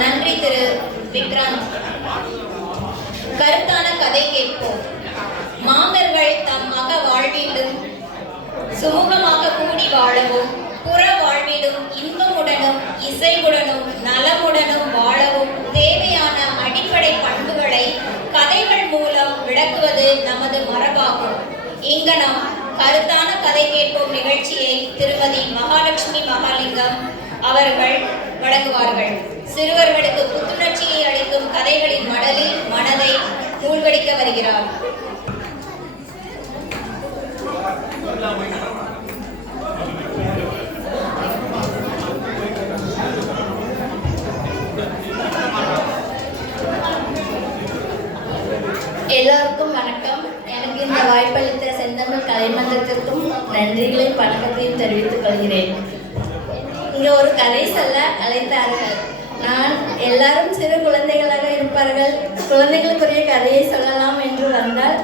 நன்றி திரு விக்ராந்த் கருத்தான கதை கேட்போம். மாந்தர்கள் தம் மக வாழ்விலும் சுமூகமாக கூடி வாழவும் புற வாழ்விலும் இன்பமுடனும் இசைவுடனும் நலமுடனும் வாழவும் தேவையான அடிப்படை பண்புகளை கதைகள் மூலம் விளக்குவது நமது மரபாகும். இங்கனம் கருத்தான கதை கேட்போம் நிகழ்ச்சியை திருமதி மகாலட்சுமி மகாலிங்கம் அவர்கள் வழங்குவார்கள். சிறுவர்களுக்கு புத்துணர்ச்சியை அளிக்கும் கதைகளின் மடலில் மனதை மூழ்கடிக்க வருகிறார். நன்றிகளையும் வணக்கத்தையும் தெரிவித்துக் கொள்கிறேன். இங்கே ஒரு கதை சொல்ல அழைத்தார்கள். நான் எல்லாரும் சிறு குழந்தைகளாக இருப்பார்கள். குழந்தைகளுக்குரிய கதையை சொல்லலாம் என்று வந்தால்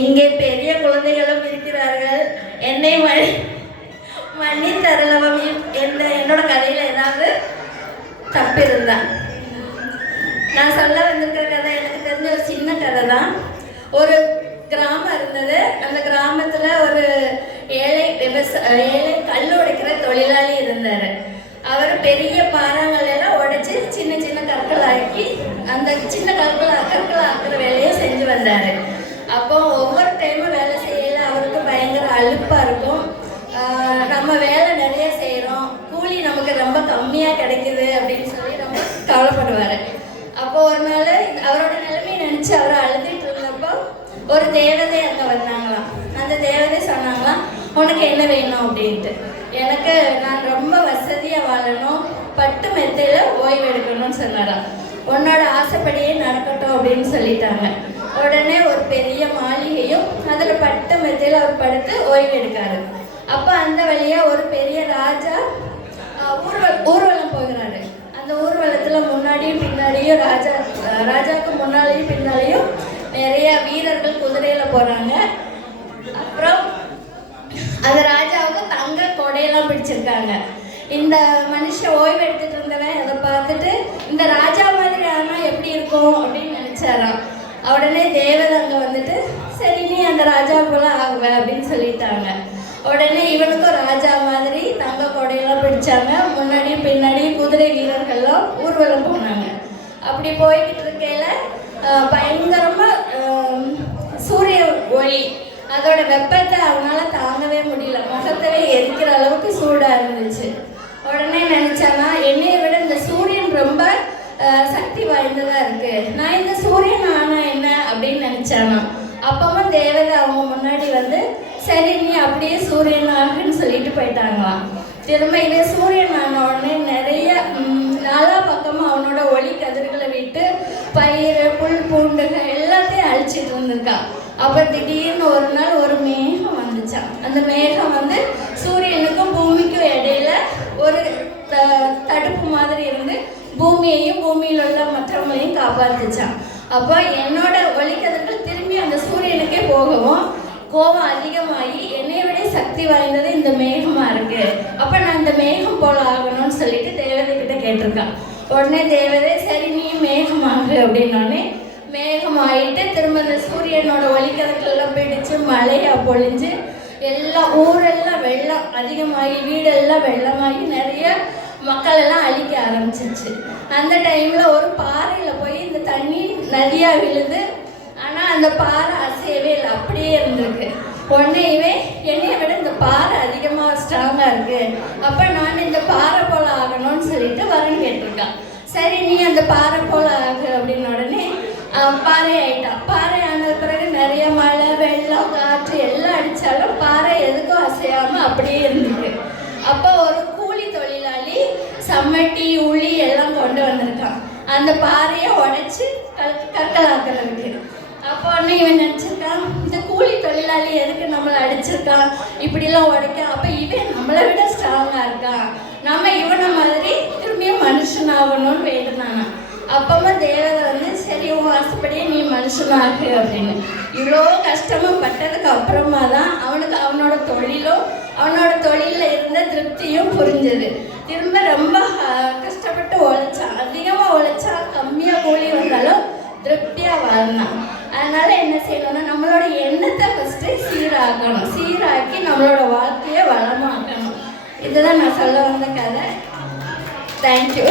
இங்கே பெரிய குழந்தைகளும் இருக்கிறார்கள். என்னை மணி தரலவம் என்ற என்னோட கதையில் ஏதாவது தப்பு இருந்தா நான் சொல்ல வந்திருக்கிற கதை எனக்கு தெரிஞ்ச ஒரு சின்ன கதை தான் ஒரு கிராமம் இருந்தது. அந்த கிராமத்தில் ஒரு ஏழை விவசாய ஏழை கல் உடைக்கிற தொழிலாளி இருந்தார். அவர் பெரிய பாறாங்கள் எல்லாம் உடைச்சி சின்ன சின்ன கற்கள் ஆக்கி அந்த சின்ன கற்கள் கற்கள் ஆக்குற வேலையை செஞ்சு வந்தார். அப்போ ஒவ்வொரு டைமும் வேலை செய்யல. அவருக்கு பயங்கர அலுப்பாக இருக்கும். நம்ம வேலை நிறைய செய்கிறோம் கூலி நமக்கு ரொம்ப கம்மியாக கிடைக்குது அப்படின்னு சொல்லி ரொம்ப கவலைப்படுவார் அப்போ ஒரு நாள் அவரோட நிலைமையை நினச்சி அவர் அழுதுட்டு இருந்தப்போ ஒரு தேவதை அங்கே வந்தாங்களாம் அந்த தேவதை சொன்னாங்களாம் என்ன வேணும் அப்படின்ட்டு. எனக்கு நான் ரொம்ப வசதியாக வாழணும். பட்டு மெத்தையில் ஓய்வு எடுக்கணும்னு சொன்னாராம் உன்னோட ஆசைப்படியே நடக்கட்டும் அப்படின்னு சொல்லிட்டாங்க. உடனே ஒரு பெரிய மாளிகையும் அதில் பட்டு மெத்தையில் அவர் படுத்து ஓய்வு எடுக்காரு. அப்போ அந்த வழியாக ஒரு பெரிய ராஜா ஆஹ், ஊர்வல ஊர்வலம் போகிறாரு. அந்த ஊர்வலத்தில் முன்னாடியும் பின்னாடியும் ராஜா ராஜாவுக்கு முன்னாடியும் பின்னாலேயும் நிறைய வீரர்கள் குதிரையில் போகிறாங்க அந்த ராஜாவுக்கு தங்க கொடையெல்லாம் பிடிச்சிருக்காங்க. இந்த மனுஷன் ஓய்வு எடுத்துட்டு இருந்தவன் அதை பார்த்துட்டு இந்த ராஜா மாதிரி ஆனால் எப்படி இருக்கும் அப்படின்னு நினச்சாராம். உடனே தேவதை அங்கே வந்துட்டு சரி நீ அந்த ராஜா போல ஆகுவ அப்படின்னு சொல்லிட்டாங்க. உடனே இவனுக்கும் ராஜா மாதிரி தங்க கொடையெல்லாம் பிடிச்சாங்க. முன்னாடியும் பின்னாடியும் குதிரை வீரர்கள்லாம் ஊர்வலம் போனாங்க. அப்படி போய்கிட்டு இருக்கையில் பயங்கரமாக சூரிய ஒளி அதோட வெப்பத்தை அவனால தாங்கவே முடியல. முகத்தவே எரிக்கிற அளவுக்கு சூடா இருந்துச்சு. உடனே நினைச்சானா என்னையை விட இந்த சூரியன் ரொம்ப சக்தி வாய்ந்ததா இருக்கு. நான் இந்த சூரியன் ஆனா என்ன? அப்படின்னு நினைச்சானா. அப்பவும் தேவதை அவங்க முன்னாடி வந்து சரி நீ அப்படியே சூரியன் ஆகுன்னு சொல்லிட்டு போயிட்டாங்களாம். திரும்ப இதே சூரியன் ஆன உடனே நிறைய நாலா பக்கமும் அவனோட ஒளி கதிர்களை விட்டு பயிர் புல் பூண்டுகள் எல்லாத்தையும் அழிச்சிட்டு இருந்திருக்கான் அப்போ திடீர்னு ஒரு நாள் ஒரு மேகம் வந்துச்சான் அந்த மேகம் வந்து சூரியனுக்கும் பூமிக்கும் இடையில ஒரு த- தடுப்பு மாதிரி இருந்து பூமியையும் பூமியில் உள்ள மற்றவங்களையும் காப்பாற்றுச்சான் அப்போ என்னோட ஒளிக்கதிர்கள் திரும்பி அந்த சூரியனுக்கே போகவும் கோபம் அதிகமாகி என்னை விட சக்தி வாய்ந்தது இந்த மேகமாக இருக்கு. அப்போ நான் இந்த மேகம் போல ஆகணும்னு சொல்லிட்டு தேவதை கிட்ட கேட்டிருக்கான். உடனே தேவதை சரி நீ மேகமாகு அப்படின்னோடனே மேகம் ஆயிட்டு திரும்ப இந்த சூரியனோட ஒளிக்கதிர்கள் எல்லாம் பிடிச்சு மழையா பொழிஞ்சு எல்லாம் ஊரெல்லாம் வெள்ளம் அதிகமாகி வீடெல்லாம் வெள்ளமாகி நிறைய மக்கள் எல்லாம் அழிக்க ஆரம்பிச்சிச்சு அந்த டைம்ல ஒரு பாறையில போய் இந்த தண்ணி நதியா விழுது. ஆனா அந்த பாறை அசையவே இல்லை. அப்படியே இருந்திருக்கு. உடனே இவன் என்னைய விட இந்த பாறை அதிகமாக ஸ்ட்ராங்காக இருக்கு. அப்போ நான் இந்த பாறை போல ஆகணும்னு சொல்லிட்டு வரம் கேட்டிருக்கான். சரி நீ அந்த பாறை போல ஆகு அப்படின்னோட பாறை ஆயிட்டான். பாறை ஆன பிறகு நிறைய மழை வெள்ளம் காற்று எல்லாம் அடித்தாலும் பாறை எதுக்கும் அசையாமல் அப்படியே இருந்துட்டு அப்போ ஒரு கூலி தொழிலாளி சம்மட்டி உளி எல்லாம் கொண்டு வந்திருக்கான். அந்த பாறையை உடைச்சி கல் கற்களாக்குறதுக்கு. அப்போ ஒன்று இவன் நினச்சிருக்கான் இந்த கூலி தொழிலாளி எதுக்கு நம்மளை அடிச்சிருக்கான்? இப்படிலாம் உடைக்க. அப்போ இவன் நம்மளை விட ஸ்ட்ராங்காக இருக்கான். நம்ம இவனை மாதிரி திரும்பியும் மனுஷனாகணும்னு வேணும். அப்பமா தேவதை வந்து சரி உன் ஆசைப்படியே நீ மனுஷனாகு அப்படின்னு. இவ்வளோ கஷ்டமும் பட்டதுக்கு அப்புறமா தான் அவனுக்கு அவனோட தொழிலும் அவனோட தொழிலில் இருந்த திருப்தியும் புரிஞ்சது. திரும்ப ரொம்ப கஷ்டப்பட்டு உழைச்சான் அதிகமாக உழைச்சா கம்மியாக கூலி வந்தாலும் திருப்தியாக வாழ்ந்தான். அதனால என்ன செய்யணும்னா நம்மளோட எண்ணத்தை ஃபஸ்ட்டு சீராக்கணும். சீராக்கி நம்மளோட வாழ்க்கையை வளமாக்கணும். இதுதான் நான் சொல்ல வந்த கதை. தேங்க்யூ